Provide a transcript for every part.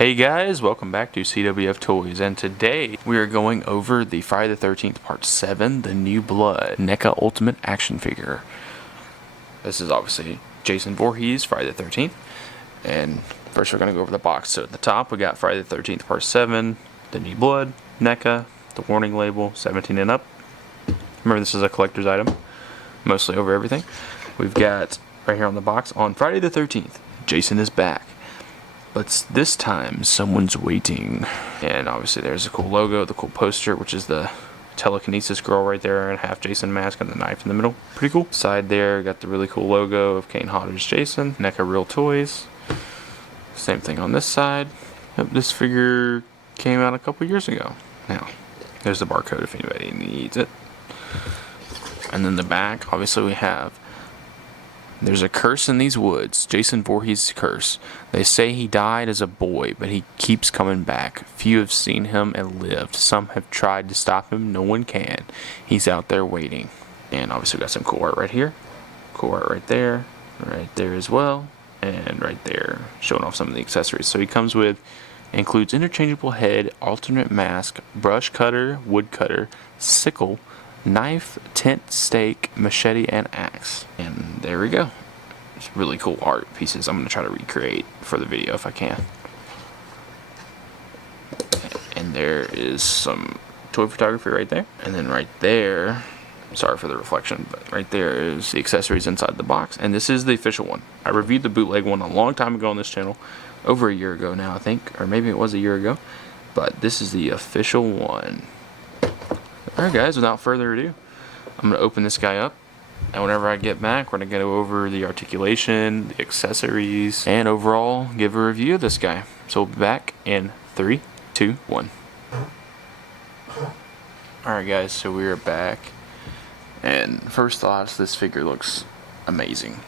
Hey guys, welcome back to CWF Toys, and today we are going over the Friday the 13th Part 7, The New Blood, NECA Ultimate Action Figure. This is obviously Jason Voorhees, Friday the 13th, and first we're going to go over the box. So at the top we got Friday the 13th Part 7, The New Blood, NECA, the warning label, 17 and up. Remember, this is a collector's item, mostly over everything. We've got right here on the box, on Friday the 13th, Jason is back. But this time, someone's waiting. And obviously there's a cool logo, the cool poster, which is the telekinesis girl right there, and half Jason mask and the knife in the middle. Pretty cool. Side there, got the really cool logo of Kane Hodder's Jason. NECA Real Toys. Same thing on this side. Yep, this figure came out a couple years ago. Now, there's the barcode if anybody needs it. And then the back, obviously we have, there's a curse in these woods, Jason Voorhees' curse. They say he died as a boy, but he keeps coming back. Few have seen him and lived. Some have tried to stop him, no one can. He's out there waiting. And obviously we got some cool art right here. Cool art right there as well, and right there, showing off some of the accessories. So he comes with, includes interchangeable head, alternate mask, brush cutter, wood cutter, sickle, knife, tent, stake, machete, and axe. And there we go. It's really cool art pieces I'm going to try to recreate for the video if I can. And there is some toy photography right there. And then right there, sorry for the reflection, but right there is the accessories inside the box. And this is the official one. I reviewed the bootleg one a long time ago on this channel. Over a year ago now, I think. Or maybe it was a year ago. But this is the official one. Alright guys, without further ado, I'm going to open this guy up, and whenever I get back, we're going to go over the articulation, the accessories, and overall give a review of this guy. So we'll be back in 3, 2, 1. Alright guys, so we are back, and first thoughts, this figure looks amazing.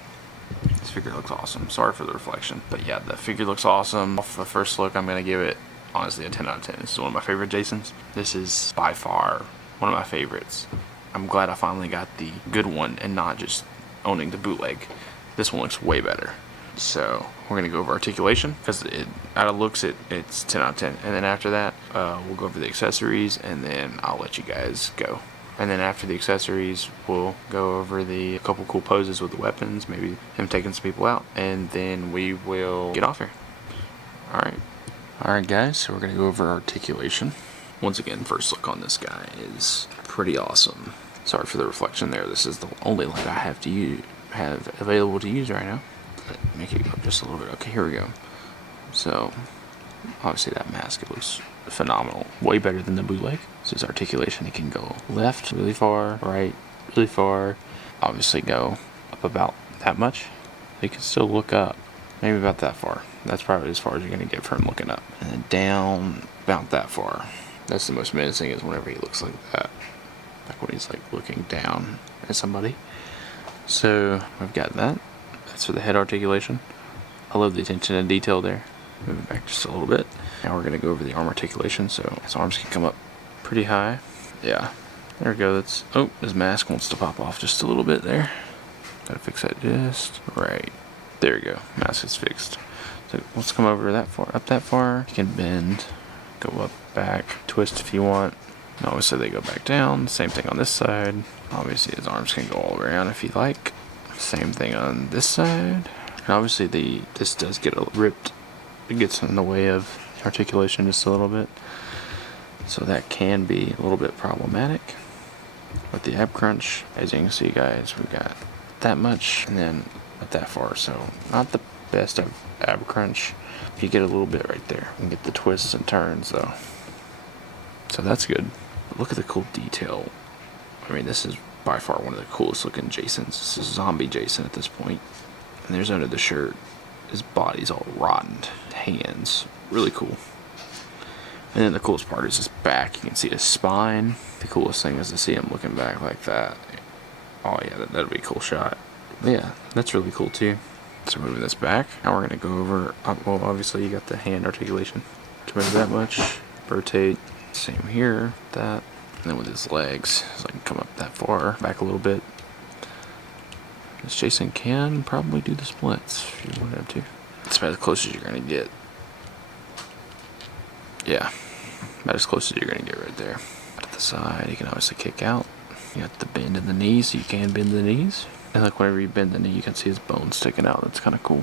This figure looks awesome. Sorry for the reflection, but yeah, the figure looks awesome. Off the first look, I'm going to give it, honestly, a 10 out of 10. This is one of my favorite Jasons. This is by far one of my favorites. I'm glad I finally got the good one and not just owning the bootleg. This one looks way better. So we're gonna go over articulation, because out of looks it's 10 out of 10. And then after that, we'll go over the accessories, and then I'll let you guys go. And then after the accessories, we'll go over a couple cool poses with the weapons, maybe him taking some people out, and then we will get off here. Alright guys, so we're gonna go over articulation. Once again, first look on this guy is pretty awesome. Sorry for the reflection there. This is the only light I have available to use right now. Let me make it go just a little bit. Okay, here we go. So, obviously that mask, it looks phenomenal. Way better than the bootleg. So his articulation, it can go left really far, right really far. Obviously go up about that much. You can still look up, maybe about that far. That's probably as far as you're going to get from looking up. And then down about that far. That's the most menacing, is whenever he looks like that. Like when he's like looking down at somebody. So we've got that. That's for the head articulation. I love the attention to detail there. Moving back just a little bit. Now we're going to go over the arm articulation. So his arms can come up pretty high. Yeah. There we go. That's, oh, his mask wants to pop off just a little bit there. Gotta fix that just right. There we go. Mask is fixed. So let's come over that far, up that far. You can bend, go up, back, twist if you want. And obviously they go back down. Same thing on this side. Obviously his arms can go all around if you like. Same thing on this side. And obviously this does get ripped. It gets in the way of articulation just a little bit. So that can be a little bit problematic. With the ab crunch, as you can see guys, we got that much and then not that far. So not the best of ab crunch. You get a little bit right there and get the twists and turns though. So that's good. But look at the cool detail. I mean, this is by far one of the coolest looking Jasons. This is zombie Jason at this point. And there's under the shirt, his body's all rotten. Hands, really cool. And then the coolest part is his back. You can see his spine. The coolest thing is to see him looking back like that. Oh yeah, that'd be a cool shot. Yeah, that's really cool too. So moving this back, now we're going to go over, well obviously you got the hand articulation. Come over that much, rotate, same here, that, and then with his legs, so I can come up that far, back a little bit. This Jason can probably do the splits if you want him to. That's about as close as you're going to get. Yeah, about as close as you're gonna get right there. At the side, you can obviously kick out. You have to bend in the knees, so you can bend the knees. And like whenever you bend the knee, you can see his bone sticking out. That's kind of cool.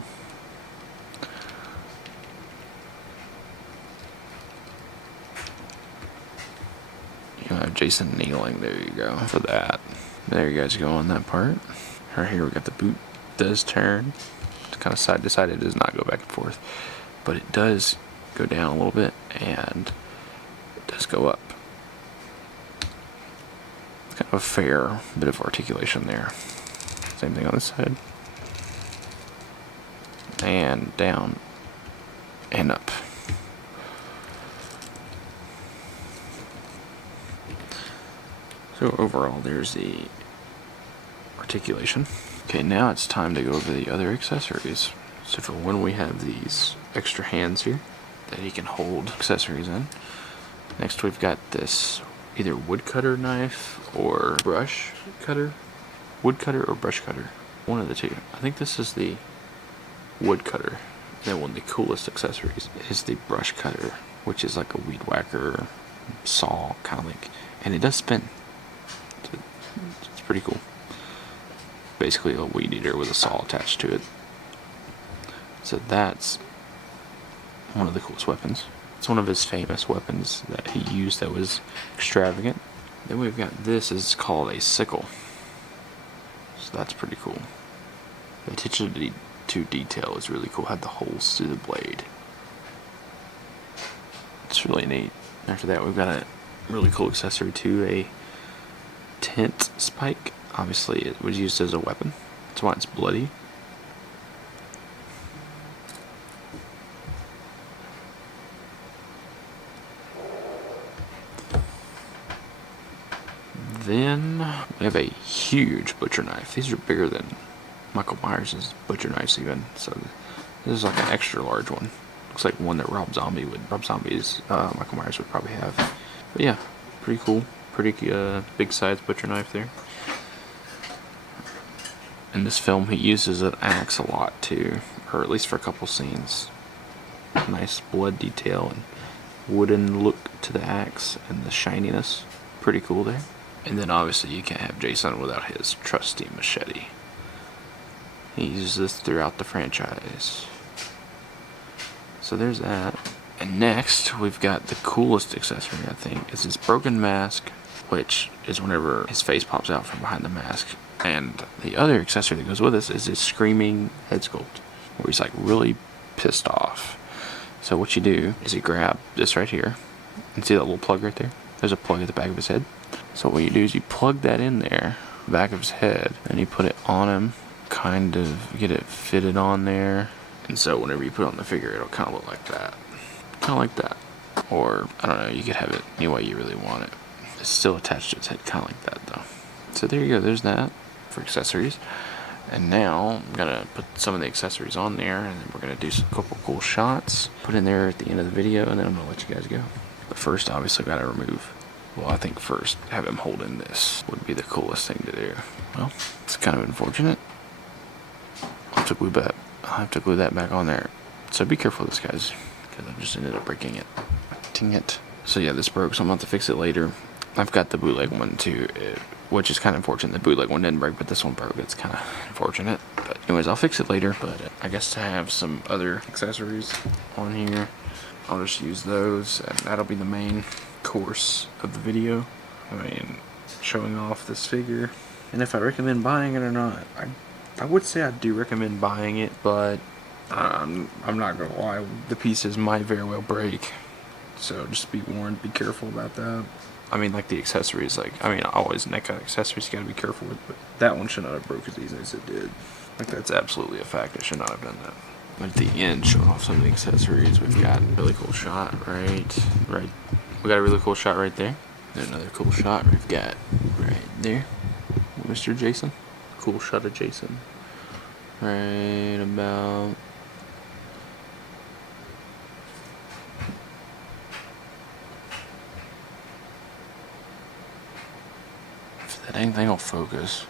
You have Jason kneeling. There you go for that. There you guys go on that part. Right here we got the boot does turn. It's kind of side to side. It does not go back and forth, but it does go down a little bit and it does go up. It's kind of a fair bit of articulation there. Same thing on this side. And down and up. So overall, there's the articulation. Okay, now it's time to go over the other accessories. So for when we have these extra hands here that he can hold accessories in. Next we've got this either woodcutter knife or brush cutter. Woodcutter or brush cutter. One of the two. I think this is the woodcutter. Then one of the coolest accessories is the brush cutter, which is like a weed whacker saw kind of like, and it does spin. It's pretty cool. Basically a weed eater with a saw attached to it. So that's one of the coolest weapons. It's one of his famous weapons that he used that was extravagant. Then we've got this is called a sickle. So that's pretty cool. The attention to detail is really cool. Had the holes through the blade. It's really neat. After that we've got a really cool accessory too, a tent spike. Obviously it was used as a weapon. That's why it's bloody. Then we have a huge butcher knife. These are bigger than Michael Myers' butcher knives even. So this is like an extra large one. Looks like one that Rob Zombie's Michael Myers would probably have. But yeah, pretty cool. Pretty big size butcher knife there. In this film he uses an axe a lot too, or at least for a couple scenes. Nice blood detail and wooden look to the axe and the shininess. Pretty cool there. And then obviously you can't have Jason without his trusty machete. He uses this throughout the franchise. So there's that. And next we've got the coolest accessory, I think, is his broken mask, which is whenever his face pops out from behind the mask. And the other accessory that goes with this is his screaming head sculpt, where he's like really pissed off. So what you do is you grab this right here, and see that little plug right there? There's a plug at the back of his head. So what you do is you plug that in there, back of his head, and you put it on him, kind of get it fitted on there. And so whenever you put it on the figure, it'll kind of look like that. Kind of like that. Or, I don't know, you could have it any way you really want it. It's still attached to its head, kind of like that though. So there you go, there's that for accessories. And now I'm gonna put some of the accessories on there, and then we're gonna do a couple cool shots, put in there at the end of the video, and then I'm gonna let you guys go. But first, obviously, gotta remove. Well, I think first, have him holding this would be the coolest thing to do. Well, it's kind of unfortunate. I'll have to glue that back on there. So be careful with this, guys, because I just ended up breaking it. Dang it. So yeah, this broke, so I'm going to have to fix it later. I've got the bootleg one too, which is kind of unfortunate. The bootleg one didn't break, but this one broke. It's kind of unfortunate. But anyways, I'll fix it later. But I guess to have some other accessories on here, I'll just use those, and that'll be the main course of the video. I mean, showing off this figure. And if I recommend buying it or not, I would say I do recommend buying it, but I'm not gonna lie, the pieces might very well break. So just be warned, be careful about that. I mean, like the accessories, always NECA accessories you gotta be careful with, but that one should not have broke as easily as it did. Like, that's absolutely a fact. I should not have done that. But at the end, showing off some of the accessories, we've got a really cool shot right. We got a really cool shot right there. And another cool shot we've got right there. Mr. Jason. Cool shot of Jason. Right about... if that dang thing will focus.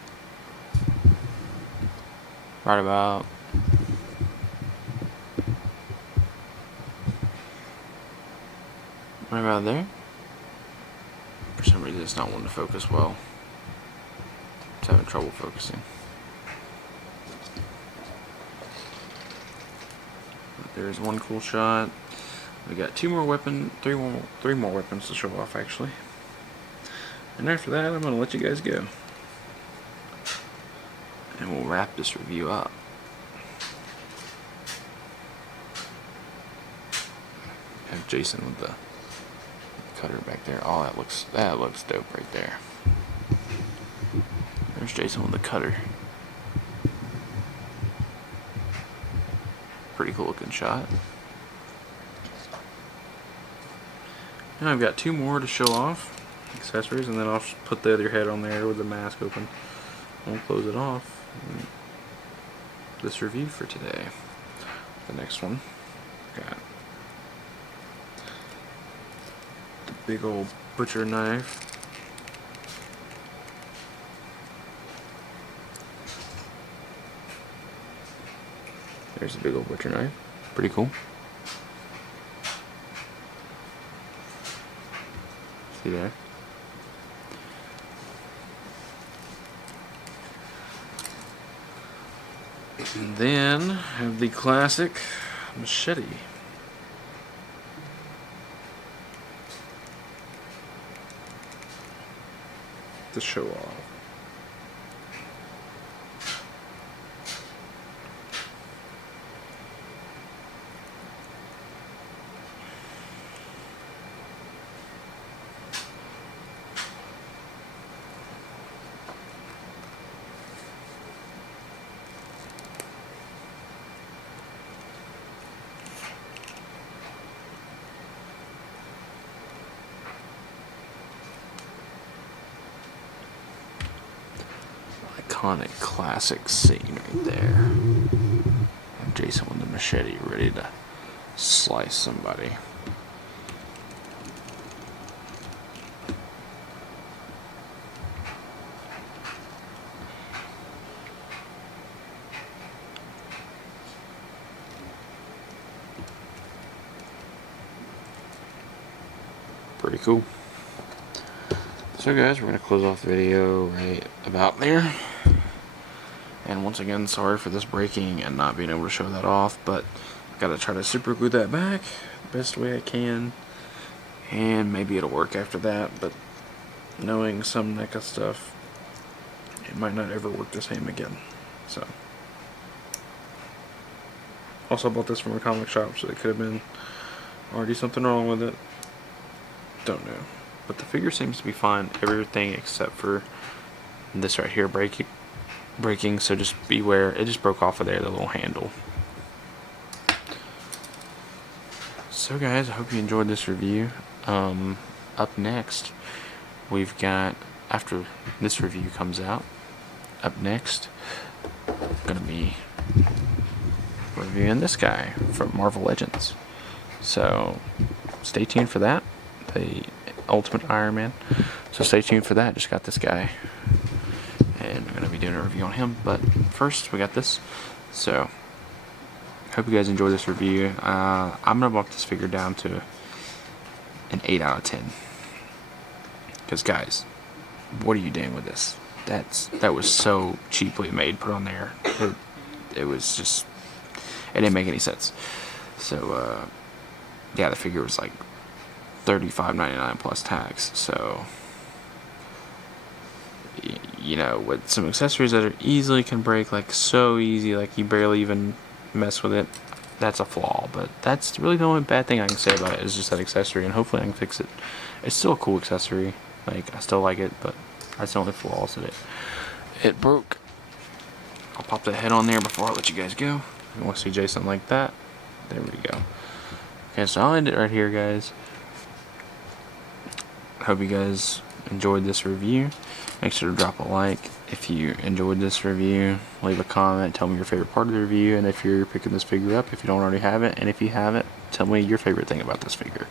Right about... Right about there. For some reason it's not wanting to focus well. It's having trouble focusing. But there's one cool shot. We got three more weapons to show off actually. And after that I'm gonna let you guys go. And we'll wrap this review up. Have Jason with the cutter back there. Oh, that looks dope right there. There's Jason with the cutter. Pretty cool looking shot. Now I've got two more to show off, accessories, and then I'll just put the other head on there with the mask open. We'll close it off. And this review for today. The next one, got the big old butcher knife. There's the big old butcher knife. Pretty cool. See there? And then have the classic machete. To show off. Iconic classic scene right there. Jason with the machete ready to slice somebody. Pretty cool. So guys, we're going to close off the video right about there. And once again, sorry for this breaking and not being able to show that off, but I've got to try to super glue that back the best way I can. And maybe it'll work after that, but knowing some NECA stuff, it might not ever work the same again. So, also bought this from a comic shop, so it could have been already something wrong with it. Don't know. But the figure seems to be fine, everything except for this right here breaking, so just beware. It just broke off of there, the little handle. So guys, I hope you enjoyed this review. Up next, we've got, after this review comes out, up next, I'm gonna be reviewing this guy from Marvel Legends. So stay tuned for that, the Ultimate Iron Man. So stay tuned for that. Just got this guy, and we're gonna be doing a review on him. But first, we got this. So hope you guys enjoy this review. I'm gonna bump this figure down to an 8 out of 10. Because guys, what are you doing with this? That was so cheaply made, put on there. It was just, it didn't make any sense. So yeah, the figure was like $35.99 plus tax. So you know, with some accessories that are easily can break, like so easy, like you barely even mess with it, that's a flaw. But that's really the only bad thing I can say about it, is just that accessory, and hopefully I can fix it. It's still a cool accessory, like I still like it, but that's the only flaws that it broke. I'll pop that head on there before I let you guys go. You want to see Jason like that? There we go. Okay, so I'll end it right here, guys. Hope you guys enjoyed this review. Make sure to drop a like if you enjoyed this review. Leave a comment, tell me your favorite part of the review, and if you're picking this figure up, if you don't already have it, and if you have it, tell me your favorite thing about this figure.